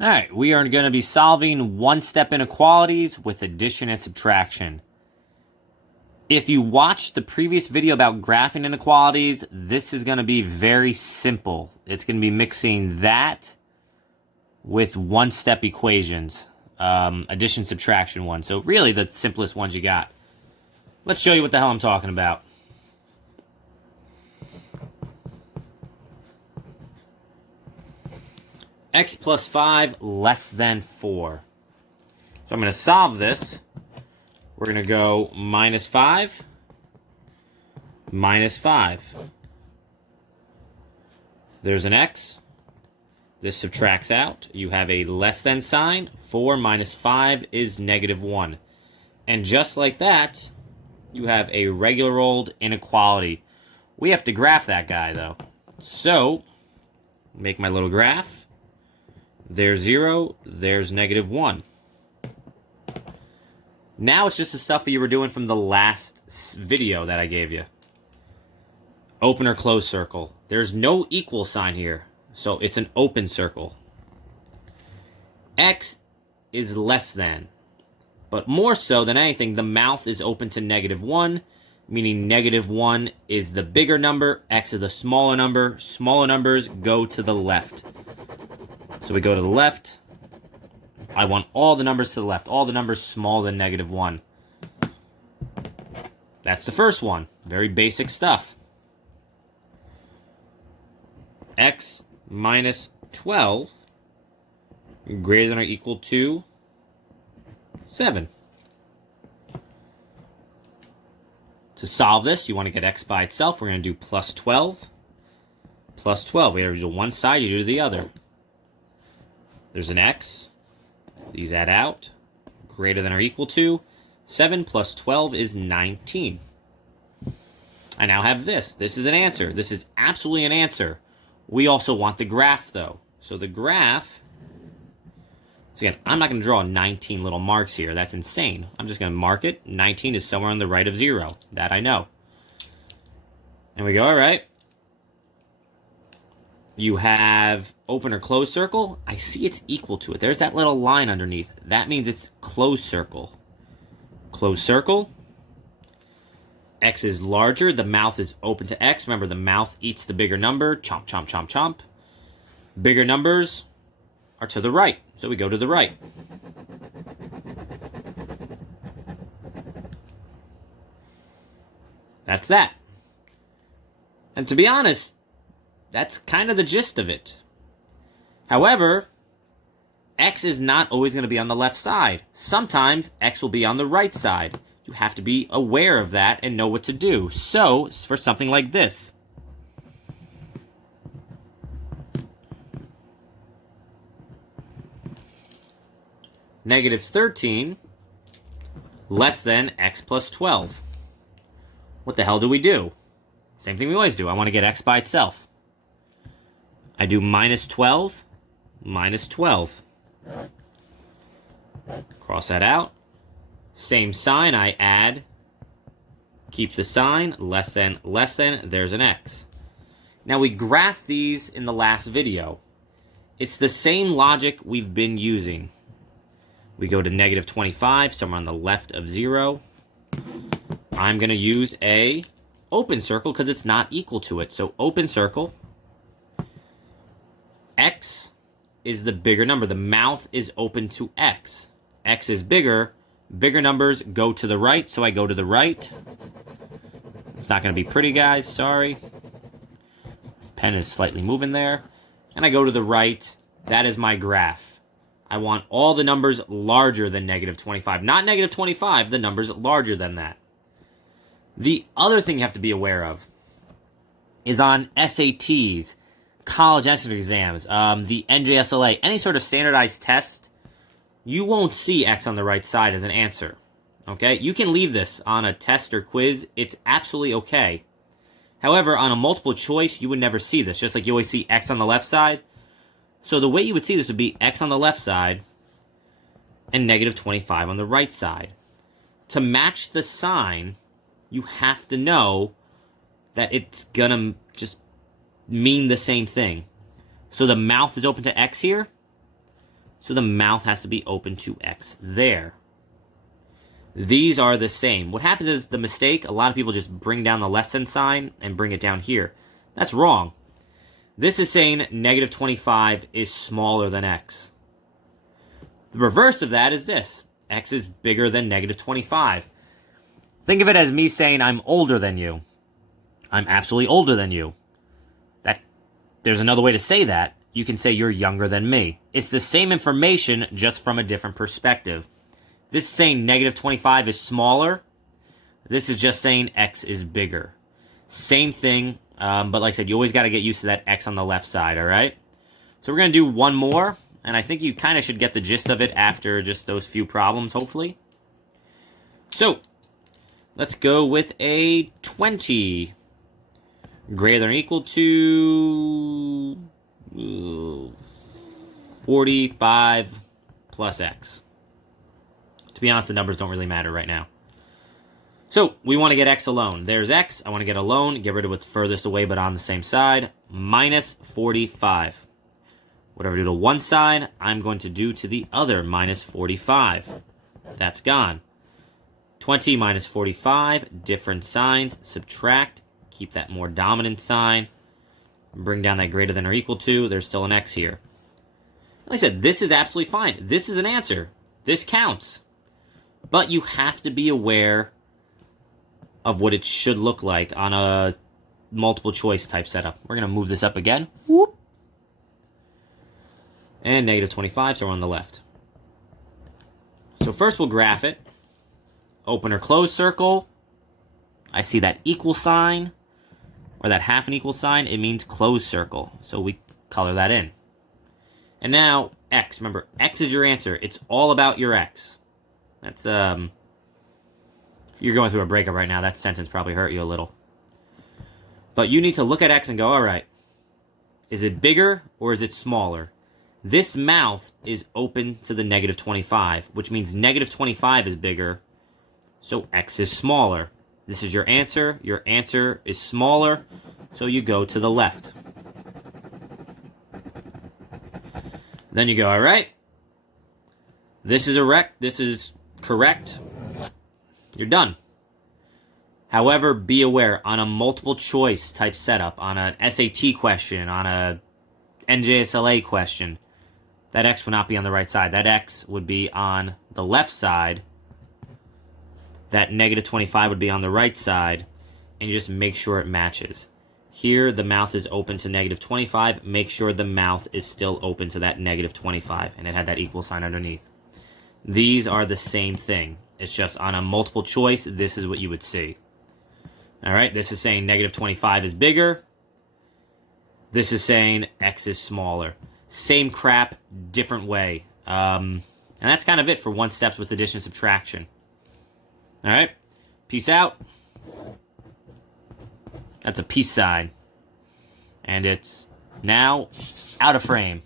All right, we are going to be solving one-step inequalities with addition and subtraction. If you watched the previous video about graphing inequalities, this is going to be very simple. It's going to be mixing that with one-step equations, addition, subtraction one. So really the simplest ones you got. Let's show you what the hell I'm talking about. X plus 5 less than 4. So I'm going to solve this. We're going to go minus 5, minus 5. There's an X. This subtracts out. You have a less than sign. 4 minus 5 is negative 1. And just like that, you have a regular old inequality. We have to graph that guy, though. So, make my little graph. There's 0, there's negative 1. Now it's just the stuff that you were doing from the last video that I gave you. Open or close circle. There's no equal sign here, so it's an open circle. X is less than. But more so than anything, the mouth is open to negative 1, meaning negative 1 is the bigger number, X is the smaller number. Smaller numbers go to the left. So we go to the left. I want all the numbers to the left. All the numbers smaller than negative 1. That's the first one. Very basic stuff. X minus 12 greater than or equal to 7. To solve this, you want to get X by itself. We're going to do plus 12. Plus 12. We have to do one side, you do the other. There's an X. These add out. Greater than or equal to 7 plus 12 is 19. I now have this. This is an answer. This is absolutely an answer. We also want the graph, though. So the graph... So again, I'm not going to draw 19 little marks here. That's insane. I'm just going to mark it. 19 is somewhere on the right of 0. That I know. And we go, all right. You have open or closed circle. I see it's equal to it. There's that little line underneath. That means it's closed circle. Closed circle. X is larger. The mouth is open to X. Remember, the mouth eats the bigger number. Chomp, chomp, chomp, chomp. Bigger numbers are to the right. So we go to the right. That's that. And to be honest, that's kind of the gist of it. However, X is not always going to be on the left side. Sometimes X will be on the right side. You have to be aware of that and know what to do. So, for something like this. Negative 13 less than X plus 12. What the hell do we do? Same thing we always do. I want to get X by itself. I do minus 12, minus 12. Cross that out. Same sign, I add. Keep the sign, less than, there's an X. Now we graphed these in the last video. It's the same logic we've been using. We go to negative 25, somewhere on the left of 0. I'm going to use a open circle because it's not equal to it. So open circle. X is the bigger number. The mouth is open to X. X is bigger. Bigger numbers go to the right, so I go to the right. It's not going to be pretty, guys. Sorry. Pen is slightly moving there. And I go to the right. That is my graph. I want all the numbers larger than negative 25. Not negative 25, the numbers larger than that. The other thing you have to be aware of is on SATs, college entrance exams, the NJSLA, any sort of standardized test, you won't see X on the right side as an answer. Okay? You can leave this on a test or quiz. It's absolutely okay. However, on a multiple choice, you would never see this, just like you always see X on the left side. So the way you would see this would be X on the left side and negative 25 on the right side. To match the sign, you have to know that it's going to just mean the same thing. So the mouth is open to X here. so the mouth has to be open to x there. These are the same. What happens is the mistake, a lot of people just bring down the less than sign and bring it down here. That's wrong. This is saying negative 25 is smaller than x. The reverse of that is this. X is bigger than negative 25. Think of it as me saying I'm older than you. I'm absolutely older than you. There's another way to say that. You can say you're younger than me. It's the same information, just from a different perspective. This is saying negative 25 is smaller. This is just saying x is bigger. Same thing, but like I said, you always got to get used to that x on the left side, all right? So we're going to do one more, and I think you kind of should get the gist of it after just those few problems, hopefully. So, let's go with a 20. Greater than or equal to 45 plus x. To be honest, the numbers don't really matter right now. So, we want to get x alone. There's x. I want to get alone. Get rid of what's furthest away but on the same side. Minus 45. Whatever I do to one side, I'm going to do to the other. Minus 45. That's gone. 20 minus 45. Different signs. Subtract. Keep that more dominant sign. Bring down that greater than or equal to. There's still an x here. Like I said, this is absolutely fine. This is an answer. This counts. But you have to be aware of what it should look like on a multiple choice type setup. We're going to move this up again. Whoop. And negative 25, so we're on the left. So first we'll graph it. Open or close circle. I see that equal sign, or that half an equal sign. It means closed circle. So we color that in. And now, x. Remember, x is your answer. It's all about your x. That's, if you're going through a breakup right now, that sentence probably hurt you a little. But you need to look at x and go, all right, is it bigger or is it smaller? This mouth is open to the negative 25, which means negative 25 is bigger, so x is smaller. This is your answer. Your answer is smaller, so you go to the left. Then you go, all right, this is correct. You're done. However, be aware, on a multiple choice type setup, on an SAT question, on a NJSLA question, that x would not be on the right side. That x would be on the left side. That negative 25 would be on the right side. And you just make sure it matches. Here, the mouth is open to negative 25. Make sure the mouth is still open to that negative 25. And it had that equal sign underneath. These are the same thing. It's just on a multiple choice, this is what you would see. All right, this is saying negative 25 is bigger. This is saying x is smaller. Same crap, different way. And that's kind of it for one steps with addition and subtraction. All right, peace out. That's a peace sign. And it's now out of frame.